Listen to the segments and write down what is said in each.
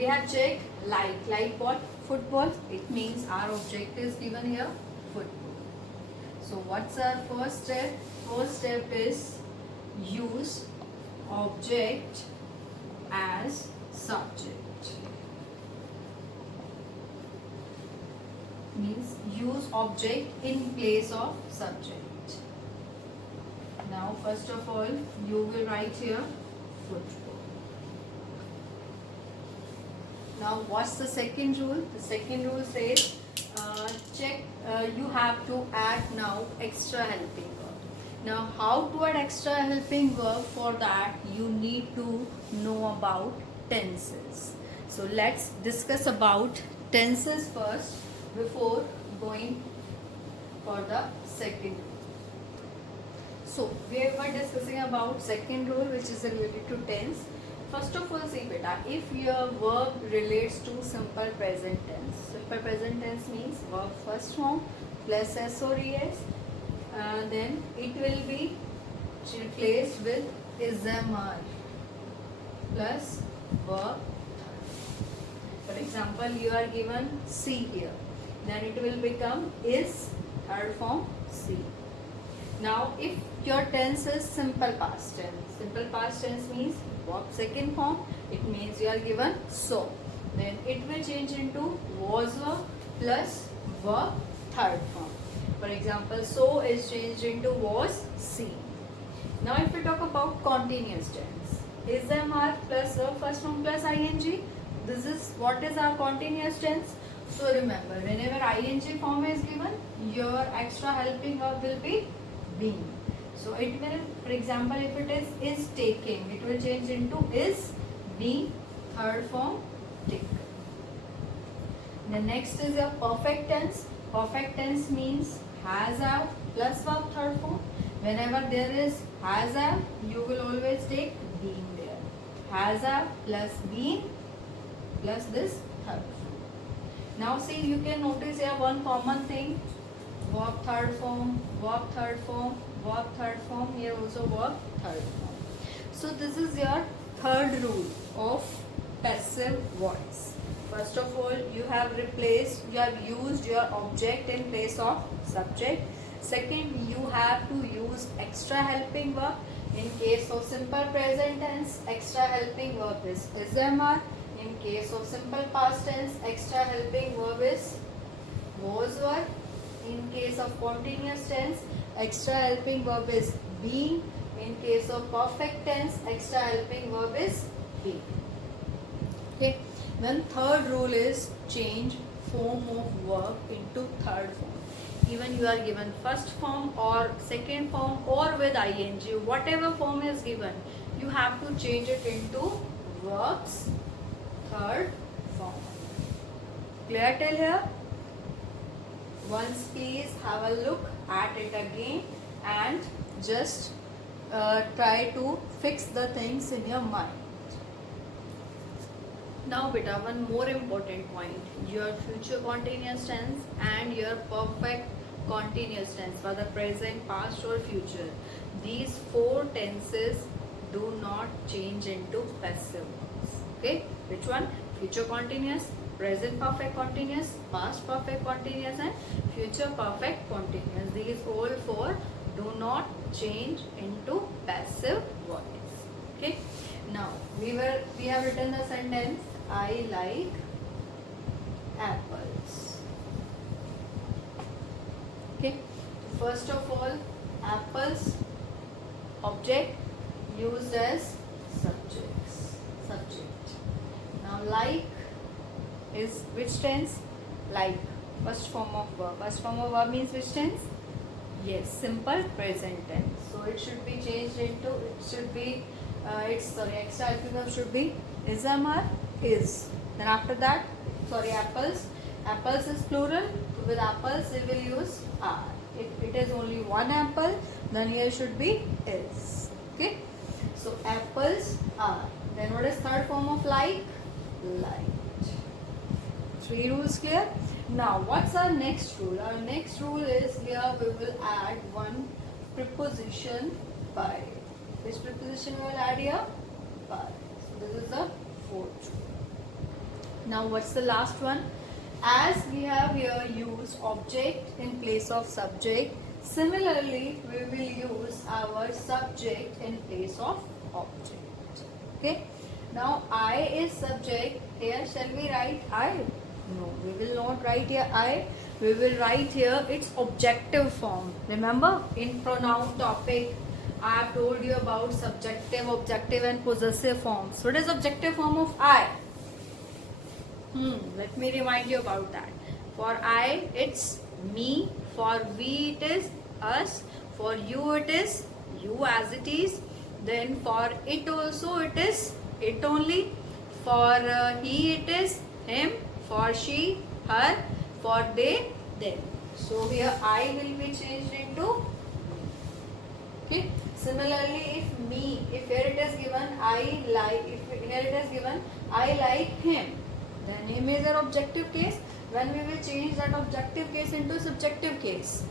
we have checked like what? Football. It means our object is given here football. So what's our first step? First step is use object as subject. Means use object in place of subject. Now first of all you will write here football. Now what's the second rule? The second rule says you have to add now extra helping verb. Now how to add extra helping verb? For that you need to know about tenses. So let's discuss about tenses first before going for the second rule. So we were discussing about second rule, which is related to tense. First of all, see beta, if your verb relates to simple present tense. Simple present tense means verb first form plus s or es. Then it will be replaced with is, am, are plus verb. For example, you are given see here. Then it will become is, third form, see. Now if your tense is simple past tense. Simple past tense means verb second form. It means you are given so. Then it will change into was verb plus verb third form. For example, so is changed into was seen. Now if we talk about continuous tense. Is, am, are plus verb first form plus ing. This is what is our continuous tense. So remember, whenever ing form is given, your extra helping verb will be being. So it will, for example, if it is taking, it will change into is, being, third form, taken. The next is your perfect tense. Perfect tense means has, have plus verb third form. Whenever there is has, have, you will always take being there. Has, have plus being plus this third form. Now see, you can notice here one common thing. Verb third form, verb third form, verb third form, here also verb third form. So this is your third rule of passive voice. First of all, you have used your object in place of subject. Second, you have to use extra helping verb. In case of simple present tense, extra helping verb is, am, are. In case of simple past tense, extra helping verb is was, were. In case of continuous tense, extra helping verb is being. In case of perfect tense, extra helping verb is be. Okay. Then third rule is change form of verb into third form. Even you are given first form or second form or with ing, whatever form is given, you have to change it into verbs third form. Clear till here? Once please have a look at it again and just try to fix the things in your mind. Now beta, one more important point. Your future continuous tense and your perfect continuous tense for the present, past or future. These four tenses do not change into passive voice. Okay? Which one? Future continuous, present perfect continuous, past perfect continuous and future perfect continuous. These all four do not change into passive voice. Okay? Now we have written the sentence I like apples. Okay? First of all, apples object used as subject. Now like is which tense? Like, first form of verb. First form of verb means which tense? Yes, simple present tense. So it should be changed into, extra helping verb should be is, am, are, is. Then after that, apples. Apples is plural. With apples we will use are. If it is only one apple, then here should be is. Okay. So apples are. Then what is third form of like? Light. Three rules clear. Now what's our next rule? Our next rule is here we will add one preposition by. Which preposition we will add here? By. So this is the fourth rule. Now what's the last one? As we have here used object in place of subject, similarly we will use our subject in place of object. Okay. Now I is subject. Here shall we write I? No, we will not write here I. We will write here its objective form. Remember in pronoun topic I have told you about subjective, objective and possessive forms. What is objective form of I? Let me remind you about that. For I, it's me. For we, it is us. For you, it is you as it is. Then for it also, it is it only. For he, it is him. For she, her. For they, them. So here I will be changed into. Okay. Similarly, if me, if here it is given I like, if here it is given I like him, then him is an objective case. When we will change that objective case into subjective case,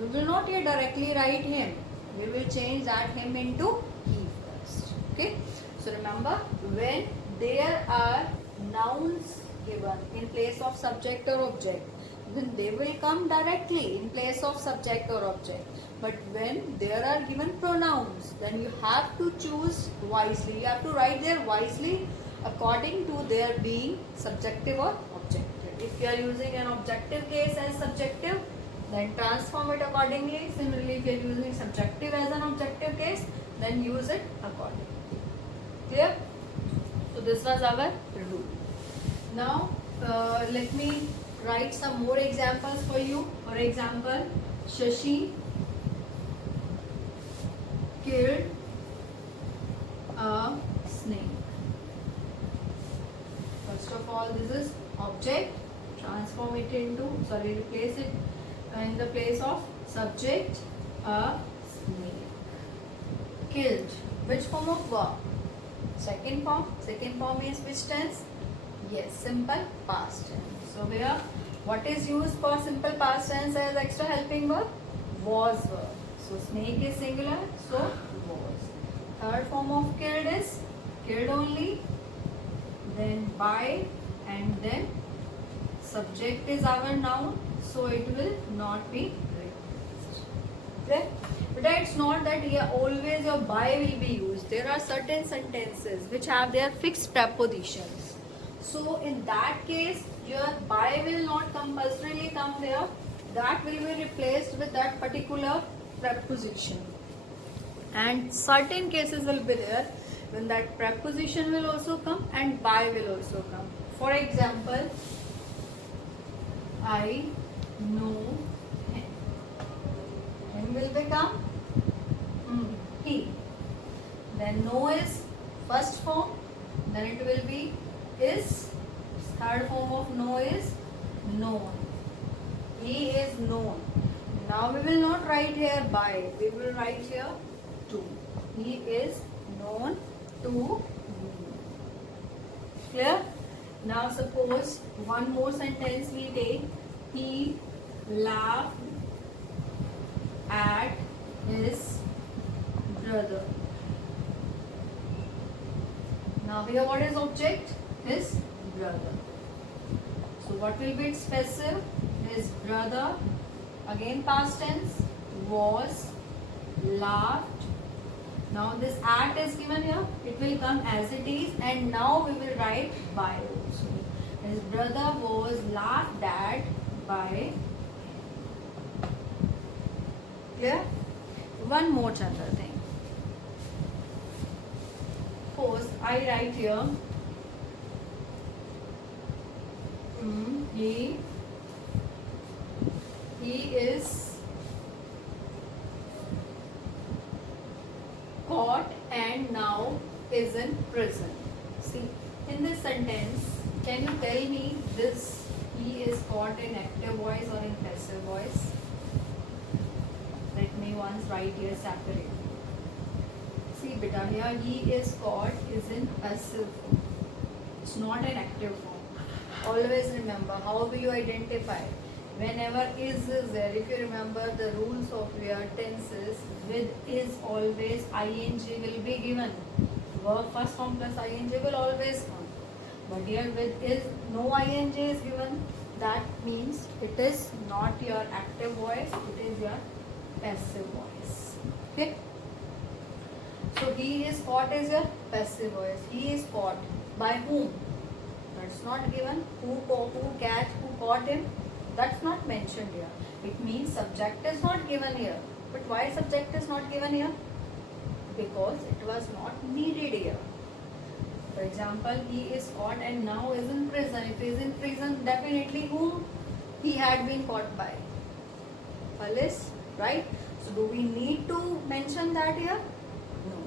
we will not here directly write him. We will change that him into he first. Okay. So remember, when there are nouns given in place of subject or object, then they will come directly in place of subject or object. But when there are given pronouns, then you have to choose wisely. You have to write there wisely according to their being subjective or objective. If you are using an objective case as subjective, then transform it accordingly. Similarly, if you are using subjective as an objective case, then use it accordingly. Clear? So this was our rule. Now let me write some more examples for you. For example, Shashi killed a snake. First of all, this is object. Transform it into, replace it in the place of subject, a snake. Killed. Which form of verb? Second form. Second form is which tense? Yes, simple past tense. So here, what is used for simple past tense as extra helping verb? Was verb. So snake is singular, so was. Third form of killed is killed only, then by, and then subject is our noun, so it will not be replaced. Okay? But it's not that here always your by will be used. There are certain sentences which have their fixed prepositions. So in that case, your by will not compulsorily come there. That will be replaced with that particular preposition. And certain cases will be there when that preposition will also come and by will also come. For example, I know him. Him will become he. Then know is first form. Then it will be is. Third form of know is known. He is known. Now we will not write here by. We will write here to. He is known to me. Clear? Now suppose one more sentence we take. He laughed at his brother. Now here what is object? His brother. So what will be its passive? His brother, again past tense, was, laughed. Now this at is given here, it will come as it is, and now we will write by also. His brother was laughed at by him. Clear? One more general thing. Suppose I write here he is caught and now is in prison. See, in this sentence, can you tell me this he is caught in active voice or in passive voice? Let me once write here separate. See beta, here he is caught is in passive form. It's not an active form. Always remember, how do you identify? Whenever is there, if you remember the rules of your tenses, with is always ing will be given. Verb first form plus ing will always come. But here with is no ing is given, that means it is not your active voice, it is your passive voice. Okay. So he is caught is your passive voice. He is caught by whom? That's not given. Who caught him? That's not mentioned here. It means subject is not given here. But why subject is not given here? Because it was not needed here. For example, he is caught and now is in prison. If he is in prison, definitely whom he had been caught by? Police, right? So do we need to mention that here? No.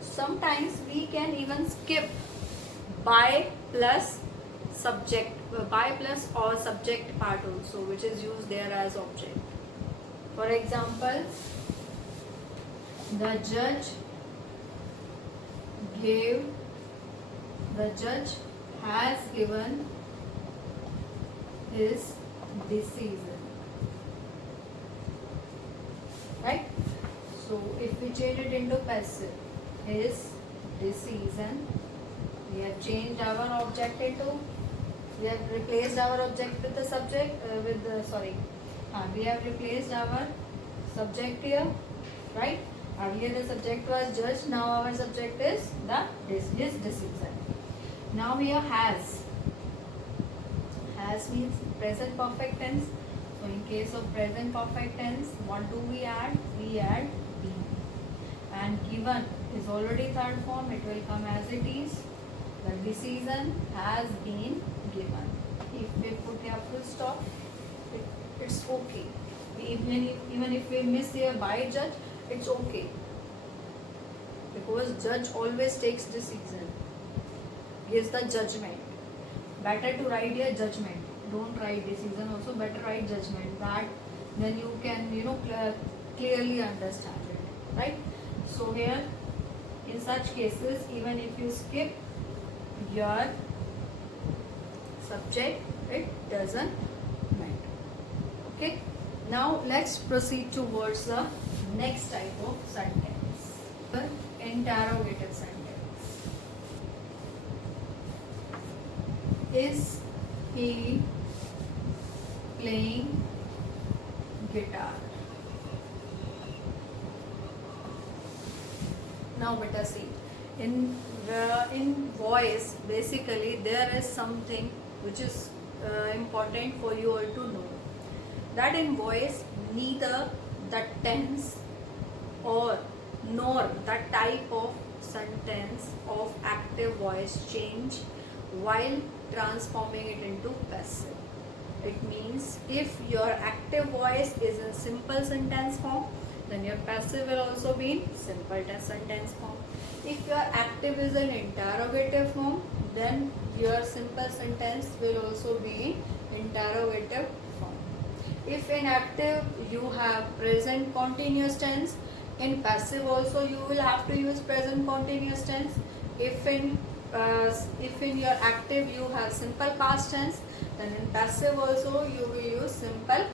Sometimes we can even skip by plus subject, by plus or subject part also, which is used there as object. For example, the judge has given his decision, right? So if we change it into passive, his decision, we have changed our object into, we have replaced our object with the subject we have replaced our subject here, right? Earlier the subject was judge, now our subject is his decision. Now here has means present perfect tense. So in case of present perfect tense, what do we add? We add been. And given is already third form, it will come as it is. The decision has been given. If we put here full stop, it's okay. Even if we miss here by judge, it's okay. Because judge always takes decision, gives the judgment. Better to write here judgment. Don't write decision also, better write judgment. That then you can clearly understand it, right? So here in such cases, even if you skip your subject, it doesn't matter. Okay. Now let's proceed towards the next type of sentence, the interrogative sentence. Is he playing guitar? Now beta see, in voice basically there is something which is important for you all to know, that in voice neither the tense or nor the type of sentence of active voice change while transforming it into passive. It means if your active voice is in simple sentence form, then your passive will also be in simple sentence form. If your active is in interrogative form, then your simple sentence will also be in interrogative form. If in active you have present continuous tense, in passive also you will have to use present continuous tense. If in your active you have simple past tense, then in passive also you will use simple